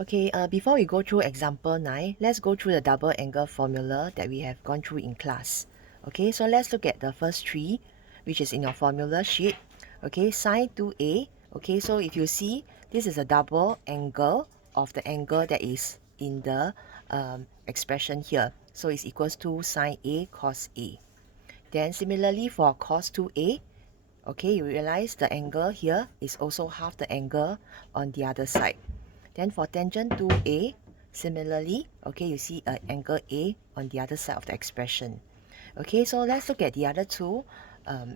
Okay, before we go through example 9, let's go through the double angle formula that we have gone through in class. Okay, so let's look at the first three, which is in your formula sheet. Okay, sine 2a. Okay, so if you see, this is a double angle of the angle that is in the expression here. So it's equals to sine a cos a. Then similarly for cos 2a, okay, you realize the angle here is also half the angle on the other side. Then for tangent to A, similarly, okay, you see an angle A on the other side of the expression. Okay, so let's look at the other two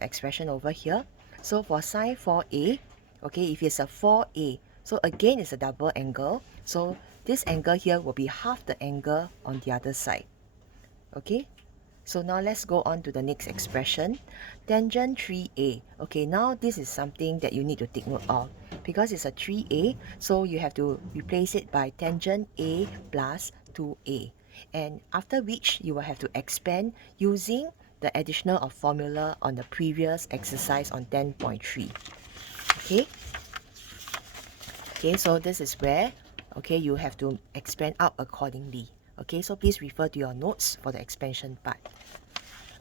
expression over here. So for sine 4A, okay, if it's a 4A, so again it's a double angle. So this angle here will be half the angle on the other side. Okay, so now let's go on to the next expression, tangent 3a. Okay, now this is something that you need to take note of. Because it's a 3a, so you have to replace it by tangent a plus 2a. And after which, you will have to expand using the additional of formula on the previous exercise on 10.3. Okay? Okay, so this is where, okay, you have to expand out accordingly. Okay, so please refer to your notes for the expansion part.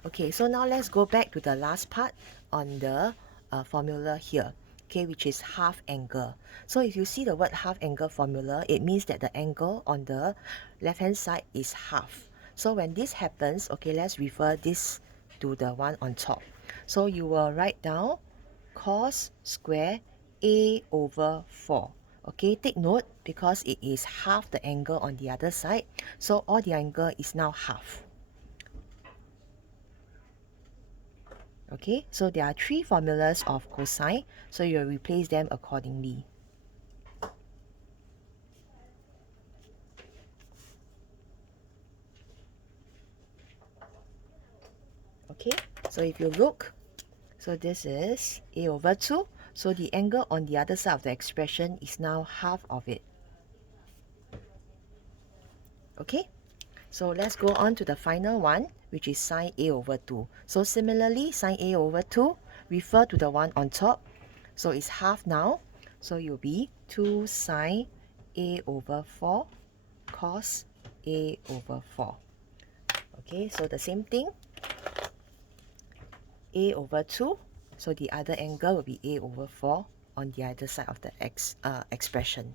Okay, so now let's go back to the last part on the formula here, okay, which is half angle. So if you see the word half angle formula, it means that the angle on the left hand side is half. So when this happens, okay, let's refer this to the one on top. So you will write down cos square a over 4. Okay, take note because it is half the angle on the other side, so all the angle is now half. Okay, so there are three formulas of cosine, so you'll replace them accordingly. Okay, so if you look, so this is a over 2, so the angle on the other side of the expression is now half of it. Okay, so let's go on to the final one, which is sine a over 2. So similarly, sine a over 2, refer to the one on top, so it's half now, so you'll be 2 sine a over 4 cos a over 4. Okay, so the same thing, a over 2, so the other angle will be a over 4 on the other side of the expression.